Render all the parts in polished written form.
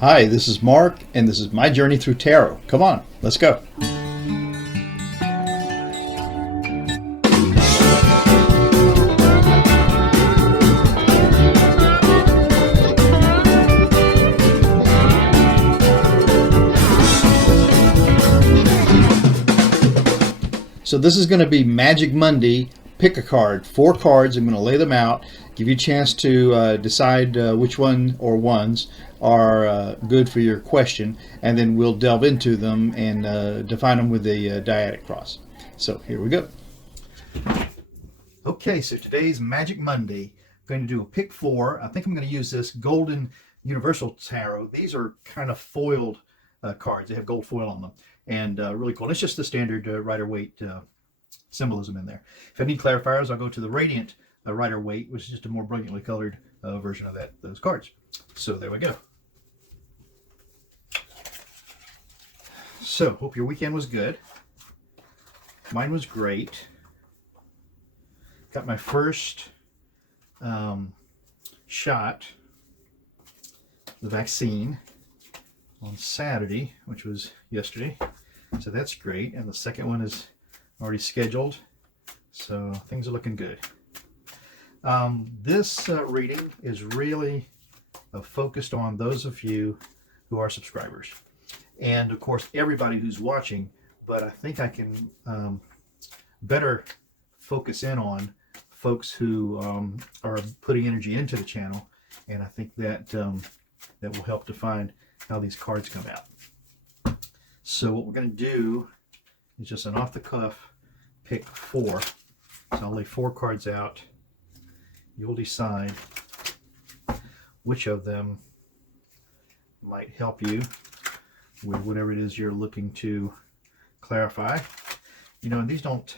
Hi, this is Mark, and this is my journey through tarot. Come on, let's go. So this is going to be Magic Monday. Pick a card, 4 cards. I'm going to lay them out, give you a chance to decide which one or ones are good for your question, and then we'll delve into them and define them with the Dyadic Cross. So here we go. Okay, so today's Magic Monday. I'm going to do a pick 4. I think I'm going to use this Golden Universal Tarot. These are kind of foiled cards. They have gold foil on them, and really cool. It's just the standard Rider-Waite symbolism in there. If I need clarifiers, I'll go to the Radiant Rider-Waite, which is just a more brilliantly colored version of those cards. So there we go. So hope your weekend was good. Mine was great. Got my first shot, the vaccine, on Saturday, which was yesterday. So that's great. And the second one is already scheduled. So things are looking good. This reading is really focused on those of you who are subscribers. And of course, everybody who's watching, but I think I can better focus in on folks who are putting energy into the channel. And I think that that will help define how these cards come out. So what we're going to do is just an off-the-cuff pick 4. So I'll lay 4 cards out. You'll decide which of them might help you with whatever it is you're looking to clarify. You know, and these don't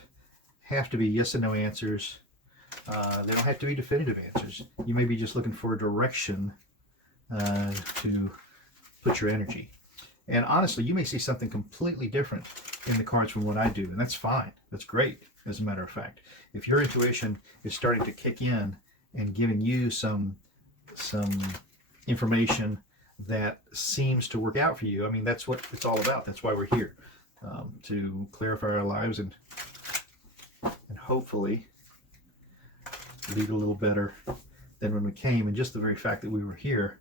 have to be yes and no answers. They don't have to be definitive answers. You may be just looking for a direction to put your energy. And honestly, you may see something completely different in the cards from what I do, and that's fine. That's great, as a matter of fact. If your intuition is starting to kick in and giving you some information that seems to work out for you, I mean, that's what it's all about. That's why we're here, to clarify our lives and hopefully lead a little better than when we came. And just the very fact that we were here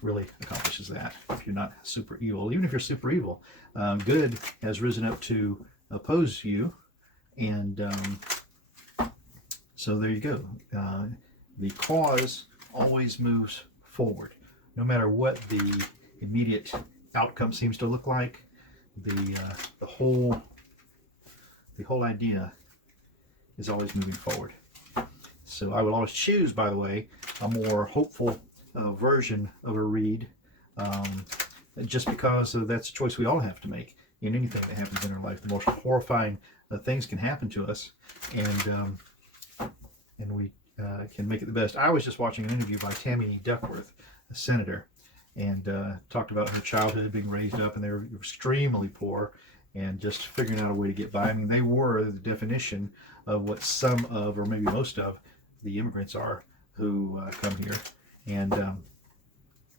really accomplishes that. If you're not super evil, even if you're super evil, good has risen up to oppose you, and so there you go. The cause always moves forward, no matter what the immediate outcome seems to look like. The whole idea is always moving forward. So I will always choose, by the way, a more hopeful version of a read, just because that's a choice we all have to make in anything that happens in our life. The most horrifying things can happen to us, and we can make it the best. I was just watching an interview by Tammy Duckworth, a senator, and talked about her childhood being raised up, and they were extremely poor and just figuring out a way to get by. I mean, they were the definition of what some of, or maybe most of, the immigrants are who come here. And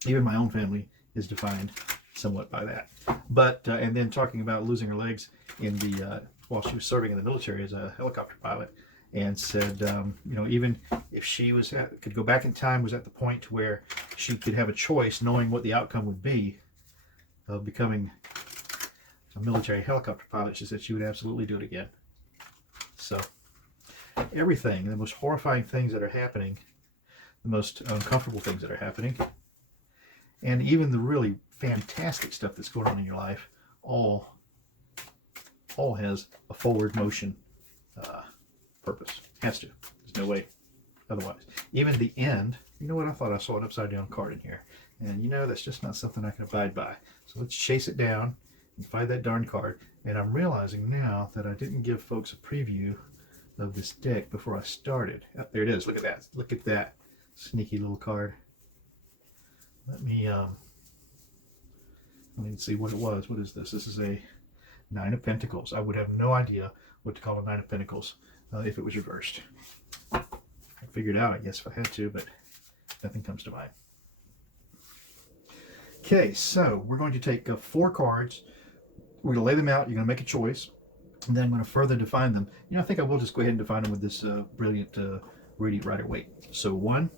even my own family is defined somewhat by that. But and then talking about losing her legs in the while she was serving in the military as a helicopter pilot, and said, you know, even if she could go back in time, was at the point where she could have a choice, knowing what the outcome would be of becoming a military helicopter pilot, she said she would absolutely do it again. So everything, the most horrifying things that are happening, the most uncomfortable things that are happening, and even the really fantastic stuff that's going on in your life, all has a forward motion purpose. Has to. There's no way otherwise. Even the end, you know what, I thought I saw an upside down card in here, and you know, that's just not something I can abide by. So let's chase it down and find that darn card. And I'm realizing now that I didn't give folks a preview of this deck before I started. Oh, there it is. Look at that. Look at that sneaky little card. Let me see what it was. What is this? This is a 9 of Pentacles. I would have no idea what to call a 9 of Pentacles if it was reversed. I figured out, I guess, if I had to, but nothing comes to mind. Okay, so we're going to take 4 cards. We're going to lay them out. You're going to make a choice. And then I'm going to further define them. You know, I think I will just go ahead and define them with this brilliant Radiant Rider-Waite. So 1,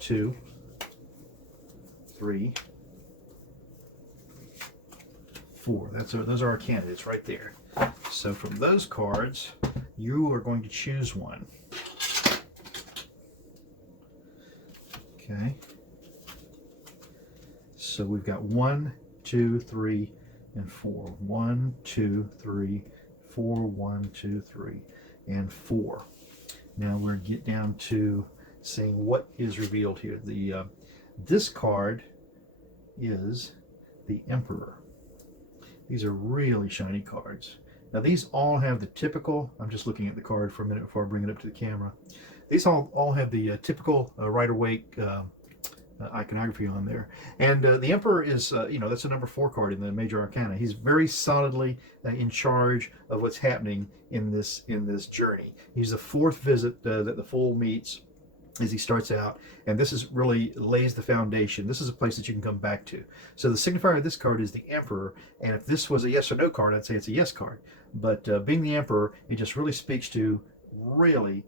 2, 3, 4. Those are our candidates right there. So from those cards, you are going to choose one. Okay. So we've got 1, 2, 3, and 4. 1, 2, 3, 4. 1, 2, 3, and 4. Now we're going to get down to seeing what is revealed here. This card is the Emperor. These are really shiny cards. Now these all have the typical, I'm just looking at the card for a minute before I bring it up to the camera. These all have the typical Rider-Waite iconography on there. And the Emperor is, you know, that's a number 4 card in the Major Arcana. He's very solidly in charge of what's happening in this journey. He's the 4th visit that the Fool meets as he starts out, and this is really lays the foundation. This is a place that you can come back to. So the signifier of this card is the Emperor, and if this was a yes or no card, I'd say it's a yes card. But being the Emperor, it just really speaks to really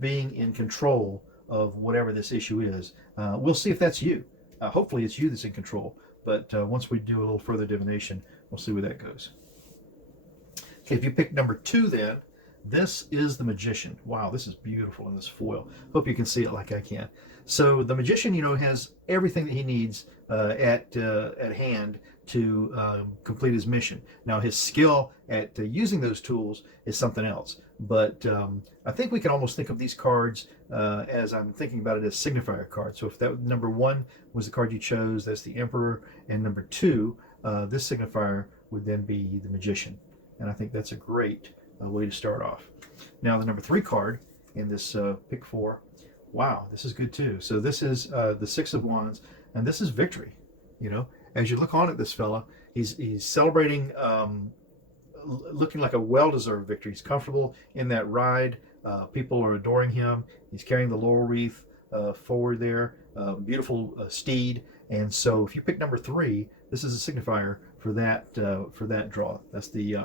being in control of whatever this issue is. We'll see if that's you. Hopefully it's you that's in control, but once we do a little further divination, we'll see where that goes. Okay, if you pick number 2 then, this is the Magician. Wow, this is beautiful in this foil. Hope you can see it like I can. So the Magician, you know, has everything that he needs at hand to complete his mission. Now his skill at using those tools is something else. But I think we can almost think of these cards as I'm thinking about it as signifier cards. So if that number 1 was the card you chose, that's the Emperor, and number 2, this signifier would then be the Magician. And I think that's a great way to start off. Now the number 3 card in this pick 4, wow, this is good too. So this is the 6 of Wands, and this is victory. You know, as you look on at this fella, he's celebrating, looking like a well-deserved victory. He's comfortable in that ride. People are adoring him. He's carrying the laurel wreath forward there, beautiful steed. And so if you pick number 3, this is a signifier for that draw. That's the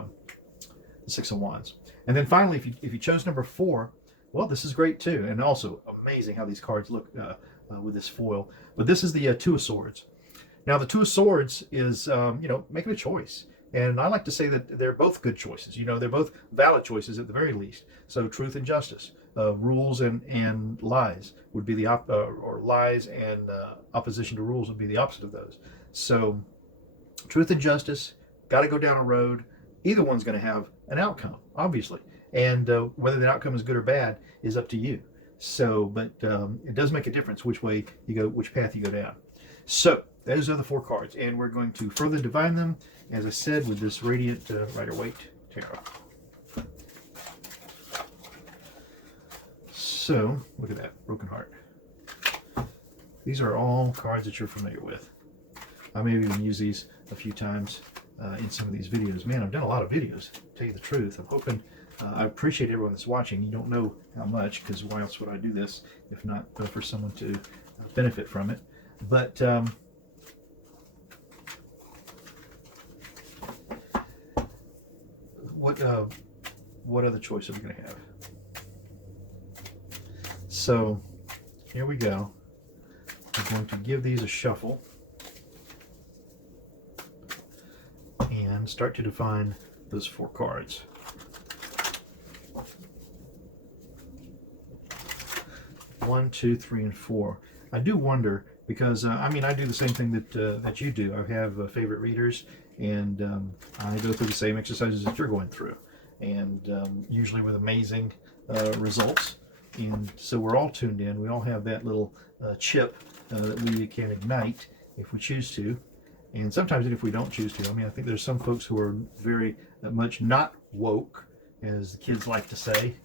6 of Wands. And then finally, if you chose number 4, well, this is great too. And also amazing how these cards look with this foil. But this is the 2 of Swords. Now the 2 of Swords is, you know, making a choice. And I like to say that they're both good choices. You know, they're both valid choices at the very least. So truth and justice, rules and lies would be the or lies and opposition to rules would be the opposite of those. So truth and justice, got to go down a road. Either one's going to have an outcome, obviously. And whether the outcome is good or bad is up to you. So, but it does make a difference which way you go, which path you go down. So those are the 4 cards, and we're going to further divine them, as I said, with this Radiant Rider-Waite Tarot. So, look at that, Broken Heart. These are all cards that you're familiar with. I may even use these a few times in some of these videos. Man, I've done a lot of videos, to tell you the truth. I'm hoping, I appreciate everyone that's watching. You don't know how much, because why else would I do this if not for someone to benefit from it. But what other choice are we going to have? So here we go. I'm going to give these a shuffle and start to define those 4 cards. One, 2, 3, and 4. I do wonder, because I mean, I do the same thing that you do. I have favorite readers, and I go through the same exercises that you're going through, and usually with amazing results. And so we're all tuned in. We all have that little chip that we can ignite if we choose to, and sometimes if we don't choose to. I mean, I think there's some folks who are very much not woke, as the kids like to say,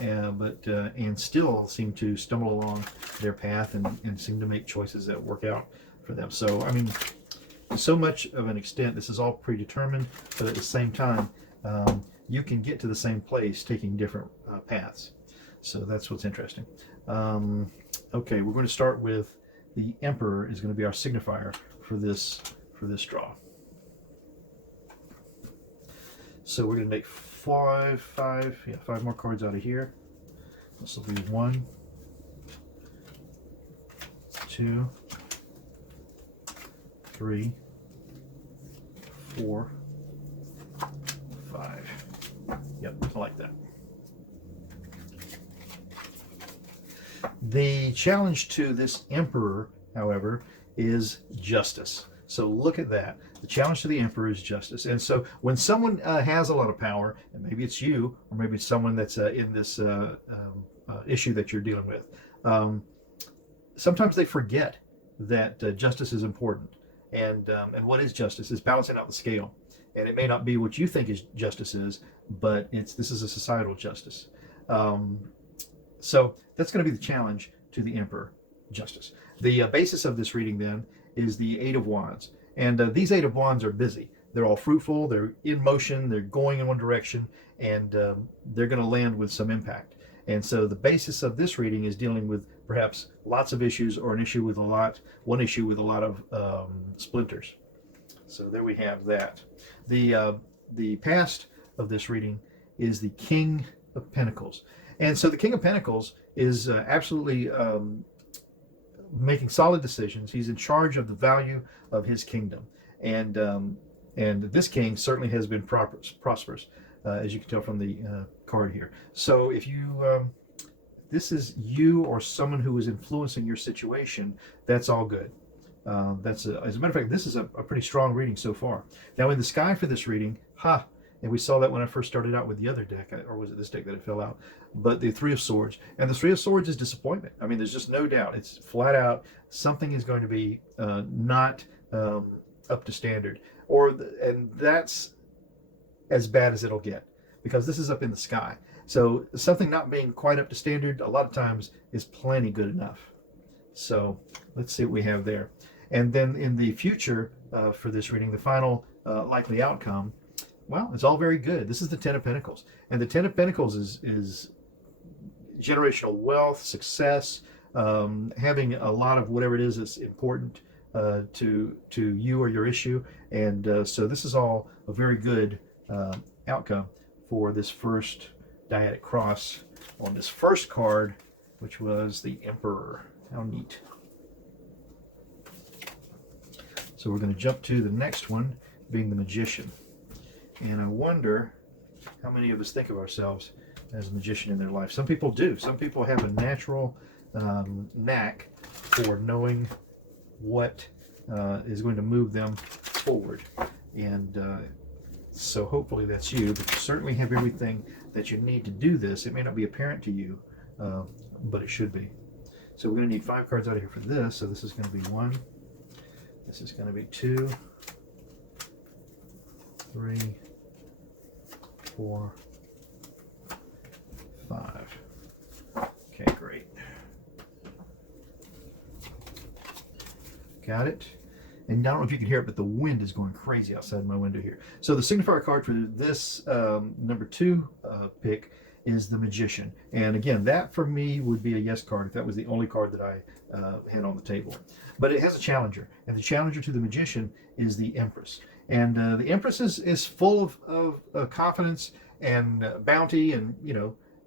and still seem to stumble along their path and seem to make choices that work out for them. So, I mean, to so much of an extent, this is all predetermined, but at the same time, you can get to the same place taking different paths. So that's what's interesting. Okay, we're going to start with the Emperor is going to be our signifier for this draw. So we're going to make five more cards out of here. This will be 1, 2, 3, 4, 5. Yep, I like that. The challenge to this Emperor, however, is justice. So look at that. The challenge to the Emperor is justice. And so when someone has a lot of power, and maybe it's you, or maybe it's someone that's in this issue that you're dealing with, sometimes they forget that justice is important. And what is justice? It's balancing out the scale. And it may not be what you think is justice is, but this is a societal justice. So that's going to be the challenge to the Emperor, justice. The basis of this reading then is the Eight of Wands. And these Eight of Wands are busy. They're all fruitful, they're in motion, they're going in one direction, and they're going to land with some impact. And so the basis of this reading is dealing with perhaps lots of issues, or one issue with a lot of splinters. So there we have that. The past of this reading is the King of Pentacles. And so the King of Pentacles is absolutely making solid decisions. He's in charge of the value of his kingdom. And this king certainly has been prosperous, as you can tell from the card here. So if you, this is you or someone who is influencing your situation, that's all good. As a matter of fact, this is a pretty strong reading so far. Now in the sky for this reading, and we saw that when I first started out with the other deck, or was it this deck that it fell out? But the Three of Swords. And the Three of Swords is disappointment. I mean, there's just no doubt. It's flat out, something is going to be not up to standard. And that's as bad as it'll get, because this is up in the sky. So something not being quite up to standard, a lot of times, is plenty good enough. So let's see what we have there. And then in the future for this reading, the final likely outcome, well, it's all very good. This is the Ten of Pentacles. And the Ten of Pentacles is generational wealth, success, having a lot of whatever it is that's important to you or your issue. And so this is all a very good outcome for this first Dyadic Cross on this first card, which was the Emperor. How neat. So we're going to jump to the next one, being the Magician. And I wonder how many of us think of ourselves as a magician in their life. Some people do. Some people have a natural knack for knowing what is going to move them forward. And so hopefully that's you, but you certainly have everything that you need to do this. It may not be apparent to you, but it should be. So we're going to need 5 cards out of here for this. So this is going to be 1. This is going to be 2, 3, 4, 5. Okay, great. Got it. And I don't know if you can hear it, but the wind is going crazy outside my window here. So the signifier card for this number 2 pick is the Magician. And again, that for me would be a yes card if that was the only card that I had on the table. But it has a challenger, and the challenger to the Magician is the Empress. And the Empress is full of confidence and bounty, and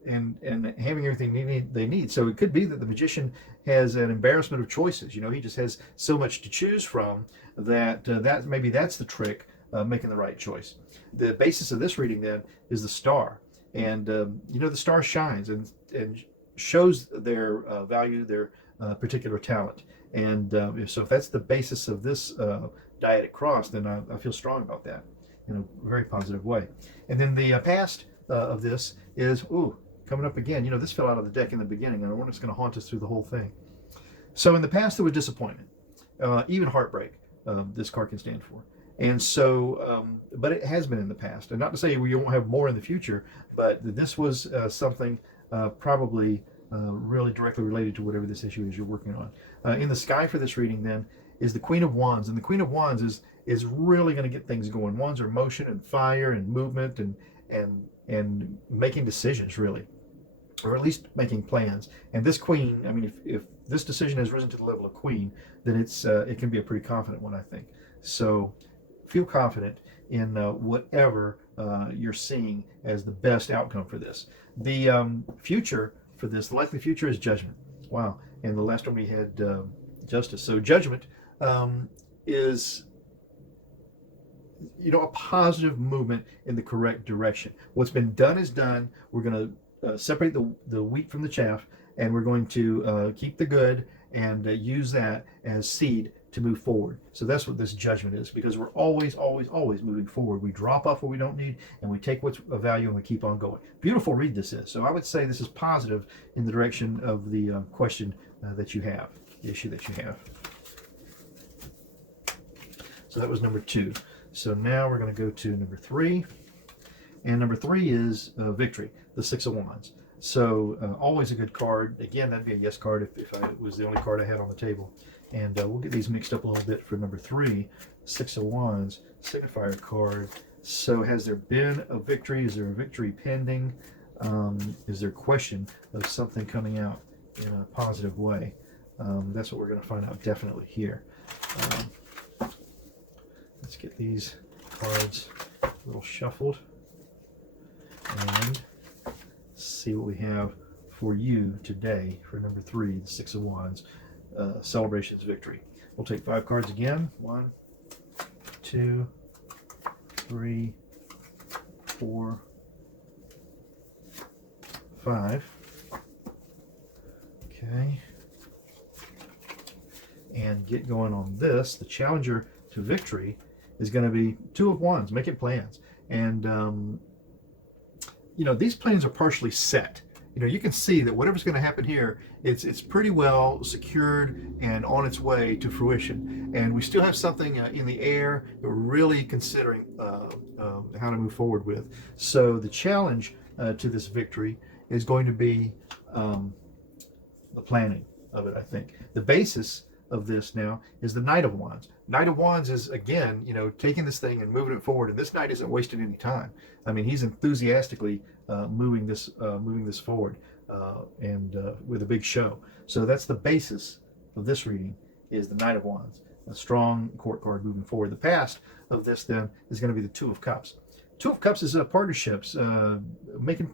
and having everything they need. So it could be that the Magician has an embarrassment of choices. He just has so much to choose from that maybe that's the trick, making the right choice. The basis of this reading then is the Star, and the Star shines and shows their value, their particular talent. And so if that's the basis of this Dyadic Cross, then I feel strong about that in a very positive way. And then the past of this is, coming up again. This fell out of the deck in the beginning, and I wonder if it's going to haunt us through the whole thing. So in the past, there was disappointment, even heartbreak. This card can stand for. And so, but it has been in the past. And not to say we won't have more in the future, but this was something probably really directly related to whatever this issue is you're working on. In the sky for this reading, then, is the Queen of Wands. And the Queen of Wands is really going to get things going. Wands are motion and fire and movement and making decisions, really, or at least making plans. And this queen, I mean, if this decision has risen to the level of queen, then it can be a pretty confident one, I think. So feel confident in whatever you're seeing as the best outcome for this. The future for this, the likely future is judgment. Wow. And the last one we had justice. So judgment is, a positive movement in the correct direction. What's been done is done. We're going to separate the wheat from the chaff, and we're going to keep the good and use that as seed to move forward. So that's what this judgment is, because we're always, always, always moving forward. We drop off what we don't need, and we take what's of value, and we keep on going. Beautiful read this is. So I would say this is positive in the direction of the question that you have, the issue that you have. So that was number 2. So now we're going to go to number 3. And number 3 is victory, the 6 of Wands. So always a good card. Again, that'd be a yes card if it was the only card I had on the table. And we'll get these mixed up a little bit for number 3, 6 of Wands, signifier card. So has there been a victory? Is there a victory pending? Is there a question of something coming out in a positive way? That's what we're going to find out definitely here. Let's get these cards a little shuffled and see what we have for you today for number 3, the 6 of Wands, celebrations victory. We'll take 5 cards again. 1, 2, 3, 4, 5. Okay. And get going on this. The challenger to victory is going to be 2 of Wands, making plans. And, these plans are partially set. You can see that whatever's going to happen here, it's pretty well secured and on its way to fruition. And we still have something in the air that we're really considering how to move forward with. So the challenge to this victory is going to be the planning of it, I think. The basis of this now is the Knight of Wands. Knight of Wands is, again, taking this thing and moving it forward. And this knight isn't wasting any time. I mean, he's enthusiastically moving this forward and with a big show. So that's the basis of this reading, is the Knight of Wands, a strong court card moving forward. The past of this then is going to be the 2 of Cups. 2 of Cups is partnerships, making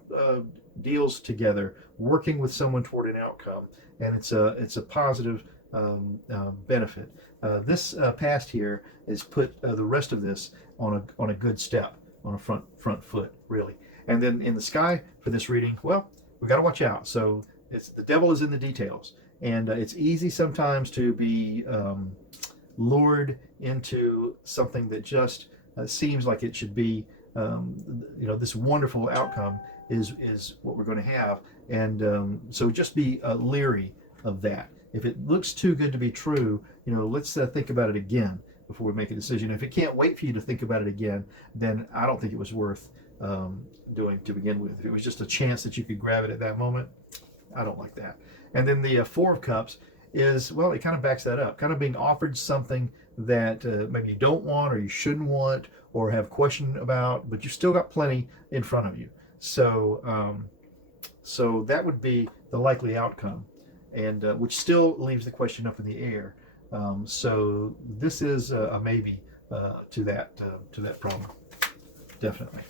deals together, working with someone toward an outcome, and it's a positive benefit. This past here is put the rest of this on a good step, on a front foot, really. And then in the sky for this reading, well, we got to watch out. So the devil is in the details, and it's easy sometimes to be lured into something that just seems like it should be. This wonderful outcome is what we're going to have, and so just be leery of that. If it looks too good to be true, let's think about it again before we make a decision. If it can't wait for you to think about it again, then I don't think it was worth doing to begin with. If it was just a chance that you could grab it at that moment, I don't like that. And then the 4 of Cups is, well, it kind of backs that up, kind of being offered something that maybe you don't want or you shouldn't want or have question about, but you've still got plenty in front of you. So, so that would be the likely outcome, and which still leaves the question up in the air. So this is a maybe to that problem, definitely.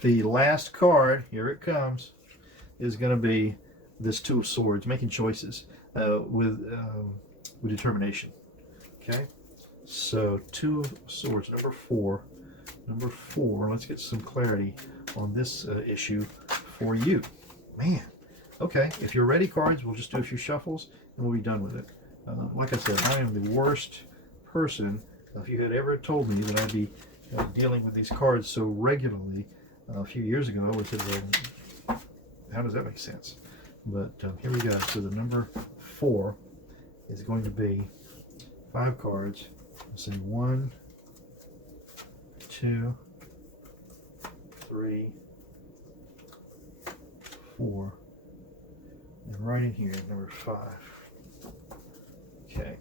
The last card, here it comes, is going to be this 2 of Swords, making choices with determination. Okay, so 2 of Swords, number 4. Number 4. Let's get some clarity on this issue for you, man. Okay, if you're ready, cards, we'll just do a few shuffles and we'll be done with it. Like I said, I am the worst person. If you had ever told me that I'd be dealing with these cards so regularly a few years ago, I would have said, well, how does that make sense? But here we go. So the number 4 is going to be 5 cards. Let's say 1, 2, 3, 4, and right in here, number 5. Okay.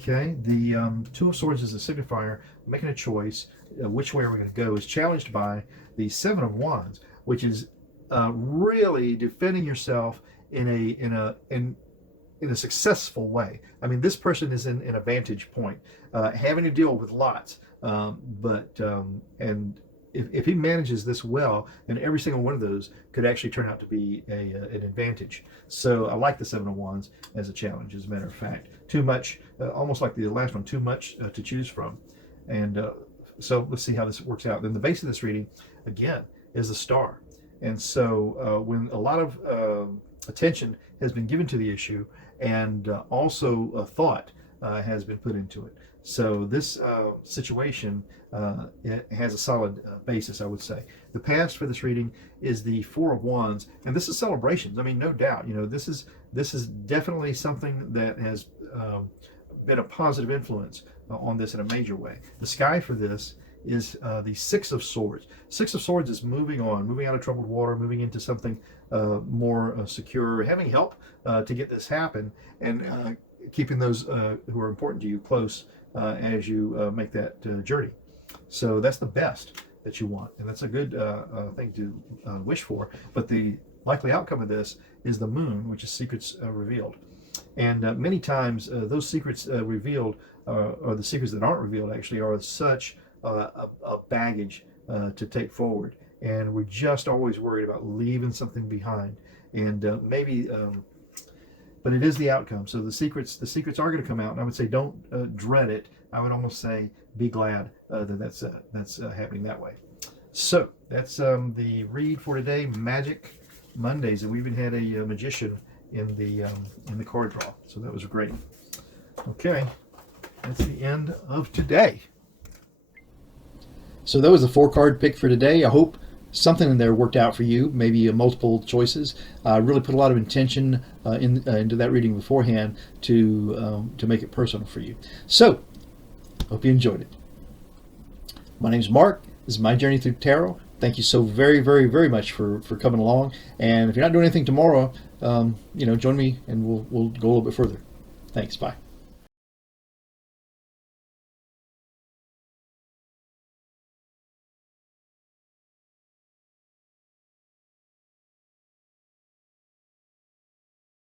Okay, the 2 of Swords is a signifier. Making a choice, which way are we going to go, is challenged by the 7 of Wands, which is really defending yourself in a successful way. I mean, this person is in a vantage point, having to deal with lots, and if he manages this well, then every single one of those could actually turn out to be an advantage. So I like the Seven of Wands as a challenge, as a matter of fact. Too much, almost like the last one, too much to choose from. And so let's see how this works out. Then the base of this reading, again, is the Star. And so when a lot of attention has been given to the issue, and also thought has been put into it. So this situation it has a solid basis, I would say. The past for this reading is the Four of Wands, and this is celebrations. I mean, no doubt, this is definitely something that has been a positive influence on this in a major way. The sky for this is the Six of Swords. Six of Swords is moving on, moving out of troubled water, moving into something more secure, having help to get this happen, and keeping those who are important to you close as you make that journey. So that's the best that you want, and that's a good thing to wish for. But the likely outcome of this is the Moon, which is secrets revealed. And many times those secrets revealed, or the secrets that aren't revealed actually, are such a baggage to take forward, and we're just always worried about leaving something behind, and maybe but it is the outcome. So the secrets are going to come out, and I would say don't dread it. I would almost say be glad that that's happening that way. So that's the read for today, Magic Mondays, and we even had a magician in the card draw, so that was great. Okay, that's the end of today. So that was the 4-card pick for today. I hope something in there worked out for you, maybe multiple choices. I really put a lot of intention into that reading beforehand to make it personal for you. So, hope you enjoyed it. My name's Mark. This is my journey through tarot. Thank you so very, very, very much for coming along. And if you're not doing anything tomorrow, join me and we'll go a little bit further. Thanks. Bye.